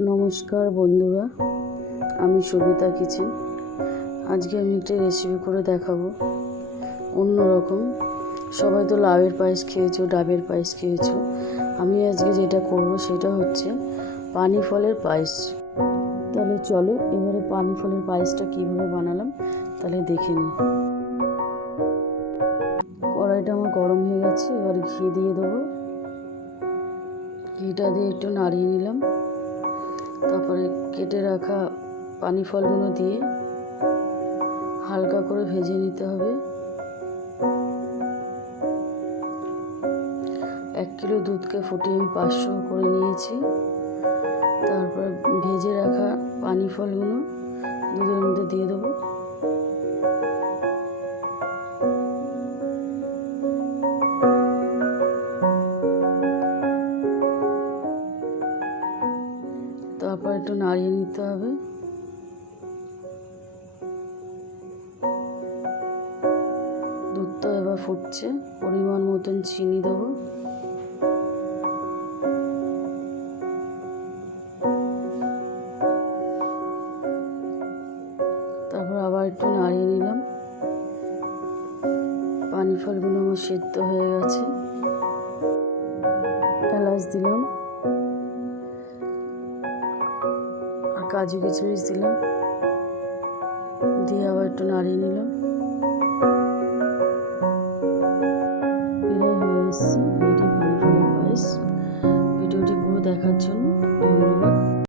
নমস্কার বন্ধুরা, আমি সবিতা কিচেন। আজকে আমি একটা রেসিপি করে দেখাবো অন্যরকম। সবাই তো লাউয়ের পায়েস খেয়েছো, ডাবের পায়েস খেয়েছো। আমি আজকে যেটা করব সেটা হচ্ছে পানি ফলের পায়েস। তাহলে চলো এবারে পানি ফলের পায়েসটা কীভাবে বানালাম তাহলে দেখে নিই। কড়াইটা আমার গরম হয়ে গেছে, এবার ঘি দিয়ে দেবো। ঘিটা দিয়ে একটু নাড়িয়ে নিলাম, তারপরে কেটে রাখা পানি ফলগুলো দিয়ে হালকা করে ভেজে নিতে হবে। 1 কিলো দুধকে ফুটিয়ে আমি 500 করে নিয়েছি। তারপর ভেজে রাখা পানি ফলগুলো দুধের মধ্যে দিয়ে দেবো। তারপর একটু নাড়িয়ে নিতে হবে। দুধটা এবার ফুটছে, পরিমাণ মতন চিনি দেবো। তারপর আবার একটু নাড়িয়ে নিলাম। পানি ফলগুলো আমার সেদ্ধ হয়ে গেছে। এলাচ দিলাম আর কাজু কিশমিশ দিলাম, দিয়ে আবার একটু নাড়িয়ে নিলাম। প্রায় হয়ে এসেছে রেডি পানি ফলের পায়েস। ভিডিওটি পুরো দেখার জন্য ধন্যবাদ।